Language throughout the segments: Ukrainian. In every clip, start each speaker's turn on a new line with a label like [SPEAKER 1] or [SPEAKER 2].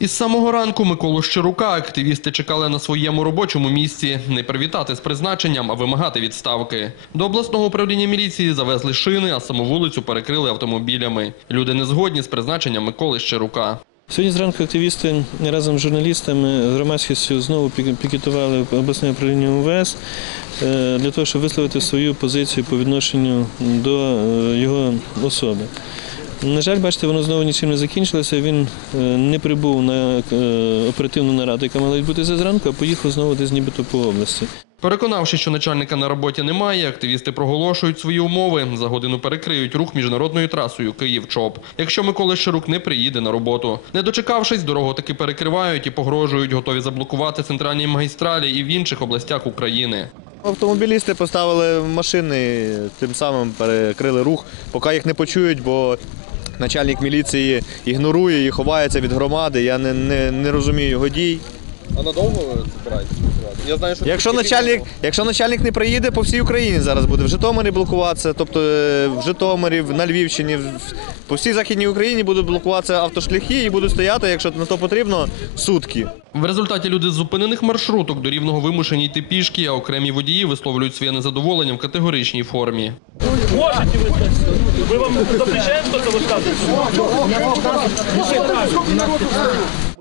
[SPEAKER 1] Із самого ранку Миколу Щирука активісти чекали на своєму робочому місці не привітати з призначенням, а вимагати відставки. До обласного управління міліції завезли шини, а саму вулицю перекрили автомобілями. Люди не згодні з призначенням Миколи Щирука.
[SPEAKER 2] Сьогодні зранку активісти разом з журналістами, з громадськістю знову пі- пікетували обласне управління УВС е, для того, щоб висловити свою позицію по відношенню до е, його особи. На жаль, бачите, воно знову нічим не закінчилося. Він е, не прибув на е, оперативну нараду, яка мала відбутися зранку, а поїхав знову десь нібито по області.
[SPEAKER 1] Переконавши, що начальника на роботі немає, активісти проголошують свої умови. За годину перекриють рух міжнародною трасою Київ-ЧОП, якщо Микола Щирук не приїде на роботу. Не дочекавшись, дорогу таки перекривають і погрожують, готові заблокувати центральні магістралі і в інших областях України.
[SPEAKER 3] Автомобілісти поставили машини, тим самим перекрили рух, поки їх не почують, бо начальник міліції ігнорує і ховається від громади. Я не, не, не розумію його дій.
[SPEAKER 4] А надовго ви збираєтесь працювати? Я знаю, що
[SPEAKER 3] Якщо начальник, якщо начальник не приїде, по всій Україні зараз буде в Житомирі блокуватися, тобто е, в Житомирі, в- на Львівщині, в- по всій Західній Україні будуть блокуватися автошляхи і будуть стояти, якщо на то потрібно, сутки.
[SPEAKER 1] В результаті люди з зупинених маршруток до рівного вимушені йти пішки, а окремі водії висловлюють своє незадоволення в категоричній формі.
[SPEAKER 5] Можете вы так сказать? Мы вам запрещаем что-то высказывать?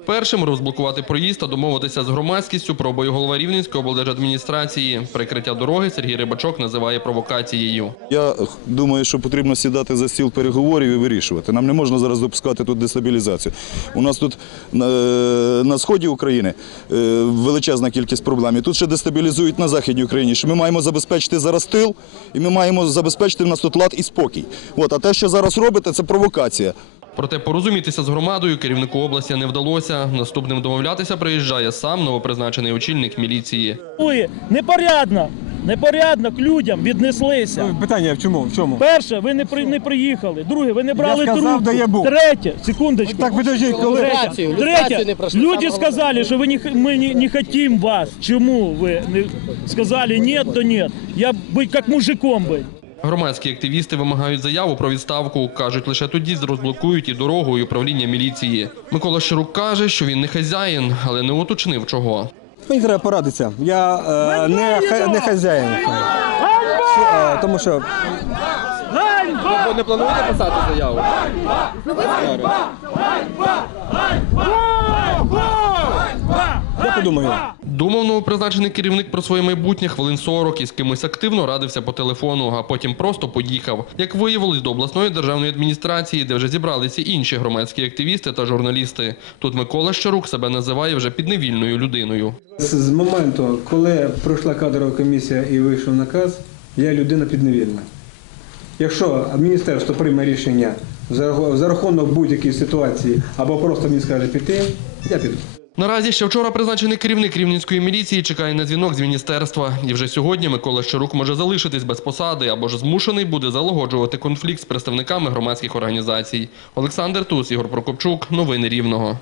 [SPEAKER 1] Першим розблокувати проїзд та домовитися з громадськістю пробує голова Рівненської облдержадміністрації. Прикриття дороги Сергій Рибачок називає провокацією.
[SPEAKER 6] Я думаю, що потрібно сідати за стіл переговорів і вирішувати. Нам не можна зараз допускати тут дестабілізацію. У нас тут на, на сході України е, величезна кількість проблем. І тут ще дестабілізують на західній Україні. Що ми маємо забезпечити зараз тил, і ми маємо забезпечити в нас тут лад і спокій. От, а те, що зараз робите, це провокація.
[SPEAKER 1] Проте порозумітися з громадою керівнику області не вдалося. Наступним домовлятися приїжджає сам новопризначений очільник міліції.
[SPEAKER 5] Ви непорядно, непорядно к людям віднеслися.
[SPEAKER 7] Питання в чому? В чому?
[SPEAKER 5] Перше, ви не при не приїхали. Друге, ви не брали
[SPEAKER 7] сказав,
[SPEAKER 5] трубку.
[SPEAKER 7] де я був.
[SPEAKER 5] Третє, секундочку.
[SPEAKER 7] Так, подожди, коли
[SPEAKER 5] Третє, Третє, люди сказали, що ви не, х- ми не, не хотим вас. Чому ви не сказали ні, то ні. Я быть як мужиком быть.
[SPEAKER 1] Громадські активісти вимагають заяву про відставку. кажуть, лише тоді розблокують і дорогу, і управління міліції. Микола Щирук каже, що він не хазяїн, але не уточнив чого.
[SPEAKER 7] мені треба порадитися. Я е, не, ха- не хазяїн. Е, тому що
[SPEAKER 4] ви не плануєте писати заяву?
[SPEAKER 7] я подумаю.
[SPEAKER 1] Думав новопризначений керівник про своє майбутнє хвилин 40 і з кимось активно радився по телефону, а потім просто поїхав. Як виявилось, до обласної державної адміністрації, де вже зібралися інші громадські активісти та журналісти. Тут Микола Щарук себе називає вже підневільною людиною.
[SPEAKER 8] З моменту, коли пройшла кадрова комісія і вийшов наказ, я людина підневільна. Якщо міністерство прийме рішення за рахунок будь-якої ситуації або просто мені скаже піти, я піду.
[SPEAKER 1] Наразі ще вчора призначений керівник рівненської міліції чекає на дзвінок з міністерства. І вже сьогодні Микола Щорук може залишитись без посади або ж змушений буде залагоджувати конфлікт з представниками громадських організацій. Олександр Тус, Ігор Прокопчук. Новини Рівного.